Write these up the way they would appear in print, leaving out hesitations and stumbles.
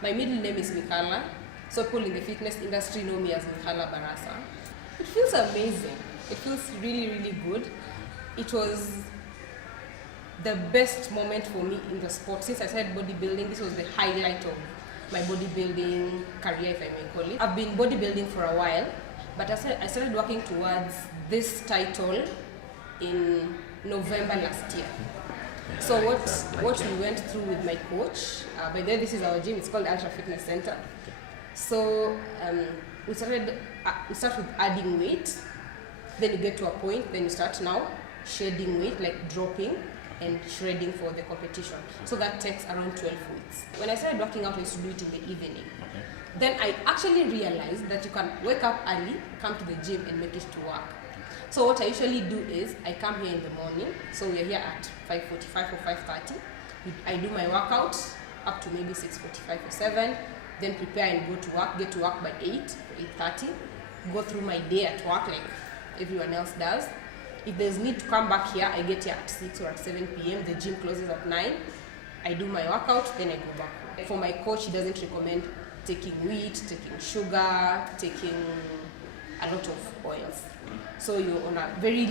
My middle name is Mikala, so people in the fitness industry know me as Mikala Baraza. It feels amazing. It feels really, really good. It was the best moment for me in the sport. Since I started bodybuilding, this was the highlight of my bodybuilding career, if I may call it. I've been bodybuilding for a while, but I started working towards this title in November last year. So what we went through with my coach, by the way, this is our gym, it's called Ultra Fitness Center. So we start with adding weight, then you get to a point, then you start now shedding weight, like dropping and shredding for the competition. So that takes around 12 weeks. When I started working out, I used to do it in the evening. Okay. Then I actually realized that you can wake up early, come to the gym and make it to work. So what I usually do is I come here in the morning. So we're here at 5:45 or 5:30. I do my workout up to maybe 6:45 or 7. Then prepare and go to work, get to work by 8 or 8:30. Go through my day at work like everyone else does. If there's need to come back here, I get here at 6 or at 7 p.m. The gym closes at 9. I do my workout, then I go back home. For my coach, he doesn't recommend taking wheat, taking sugar, taking a lot of oils. So you're on a very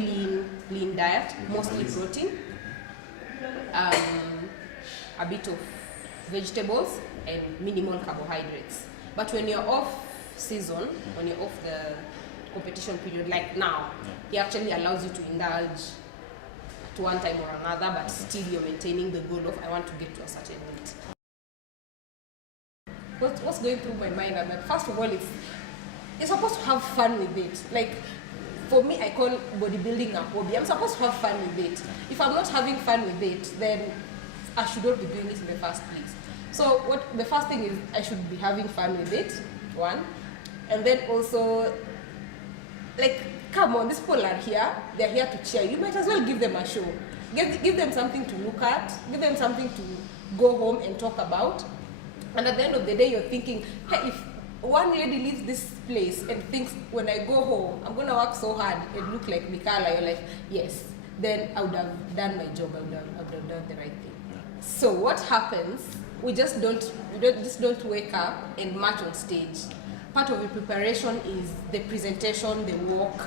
lean diet, mostly protein, a bit of vegetables, and minimal carbohydrates. But when you're off season, when you're off the competition period, like now, he actually allows you to indulge at one time or another, but still you're maintaining the goal of I want to get to a certain weight. What's going through my mind? I'm like, first of all, you're supposed to have fun with it. Like, for me, I call bodybuilding a hobby. I'm supposed to have fun with it. If I'm not having fun with it, then I should not be doing it in the first place. So the first thing is I should be having fun with it, one. And then also, like, come on, these people are here. They're here to cheer. You might as well give them a show. Give them something to look at. Give them something to go home and talk about. And at the end of the day, you're thinking, hey, if one lady leaves this place and thinks, when I go home, I'm going to work so hard and look like Mikala, you're like, yes, then I would have done my job. I would have done the right thing. So what happens, we just don't wake up and march on stage. Part of the preparation is the presentation, the walk,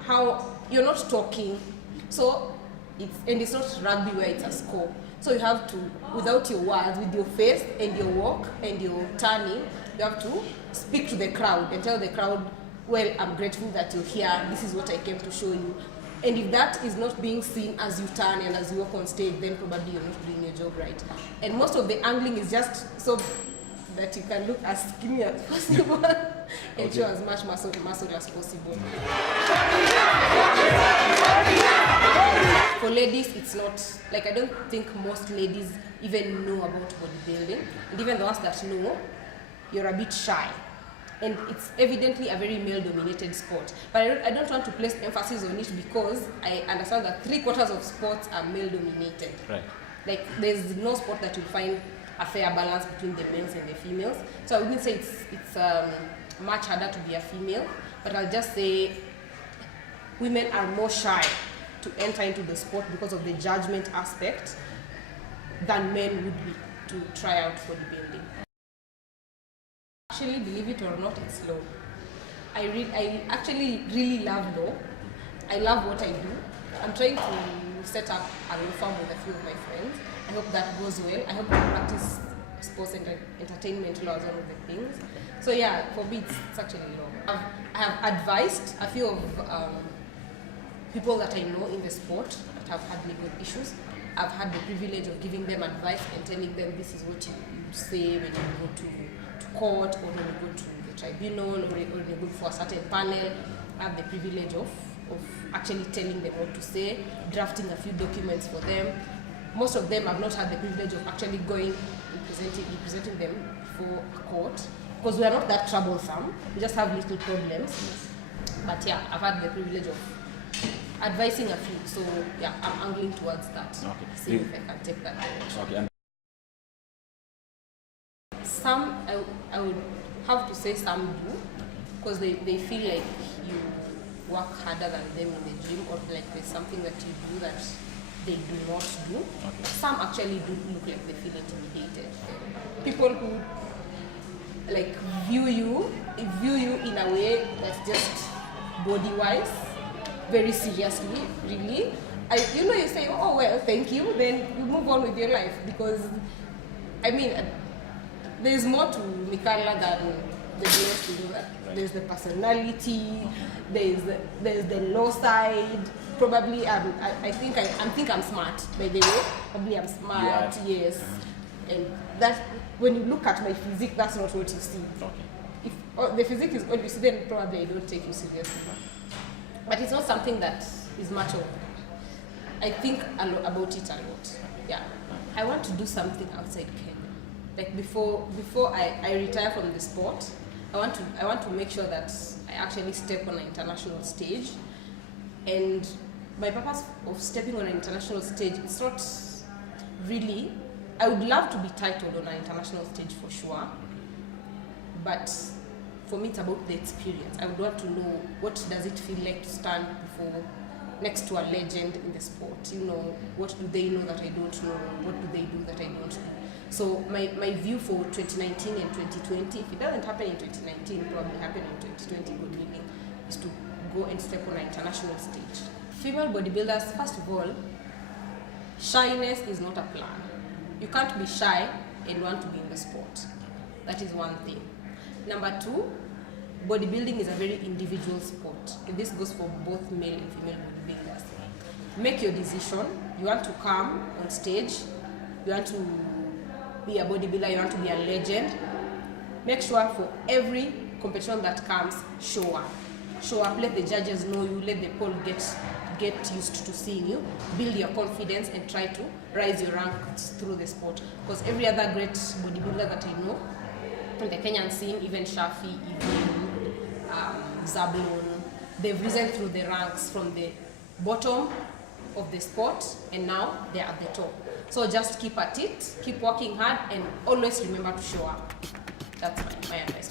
how you're not talking. So it's not rugby where it's a score. So you have to, without your words, with your face and your walk and your turning, you have to speak to the crowd and tell the crowd, well, I'm grateful that you're here. This is what I came to show you. And if that is not being seen as you turn and as you walk on stage, then probably you're not doing your job right. And most of the angling is just so that you can look as skinny as possible and show as much muscle as possible. For ladies, it's not, like, I don't think most ladies even know about bodybuilding. And even the ones that know, you're a bit shy. And it's evidently a very male-dominated sport. But I don't want to place emphasis on it because I understand that 3/4 of sports are male-dominated. Right. Like, there's no sport that you'll find a fair balance between the males and the females. So I wouldn't say it's much harder to be a female, but I'll just say women are more shy to enter into the sport because of the judgment aspect than men would be to try out bodybuilding. Actually, believe it or not, it's law. I actually really love law. I love what I do. I'm trying to set up a law firm with a few of my friends. I hope that goes well. I hope to practice sports and entertainment law as one of the things. So yeah, for me, it's actually law. I have advised a few of people that I know in the sport that have had legal issues. I've had the privilege of giving them advice and telling them this is what you say when you go to court or when you go to the tribunal or when you go for a certain panel. I have the privilege of actually telling them what to say, drafting a few documents for them. Most of them have not had the privilege of actually going and presenting them before a court because we are not that troublesome. We just have little problems. But yeah, I've had the privilege of advising a few. So yeah, I'm angling towards that. Okay. See if I can take that direction. Okay. Some, I would have to say some do, because they feel like you work harder than them in the gym, or like there's something that you do that they do not do. Okay. some actually do look like they feel intimidated. People who like view you in a way that's just body-wise, very seriously, really. You say, oh well, thank you, then you move on with your life, because I mean, there's more to Mikala than the dress. There's the personality, there's the low side. Probably I think I'm smart, by the way. Probably I'm smart, yes. And that when you look at my physique, that's not what you see. Okay. If the physique is all you see, then probably I don't take you seriously. But it's not something that is much of. I think about it a lot. Yeah. I want to do something outside Kenya. Like before I retire from the sport, I want to make sure that I actually step on an international stage. And my purpose of stepping on an international stage, it's not really, I would love to be titled on an international stage for sure, but for me it's about the experience. I would want to know, what does it feel like to stand next to a legend in the sport? What do they know that I don't know? What do they do that I don't know? So my view for 2019 and 2020, if it doesn't happen in 2019, it will probably happen in 2020, good willing, is to go and step on an international stage. Female bodybuilders, first of all, shyness is not a plan. You can't be shy and want to be in the sport. That is one thing. Number two, bodybuilding is a very individual sport. And this goes for both male and female bodybuilders. Make your decision. You want to come on stage, you want to be a bodybuilder, you want to be a legend. Make sure for every competition that comes, show up. Show up, let the judges know you, let the poll get used to seeing you, build your confidence and try to rise your ranks through the sport. Because every other great bodybuilder that I know, in the Kenyan scene, even Shafi, even Zablon, they've risen through the ranks from the bottom of the sport and now they're at the top. So just keep at it, keep working hard and always remember to show up. That's my advice.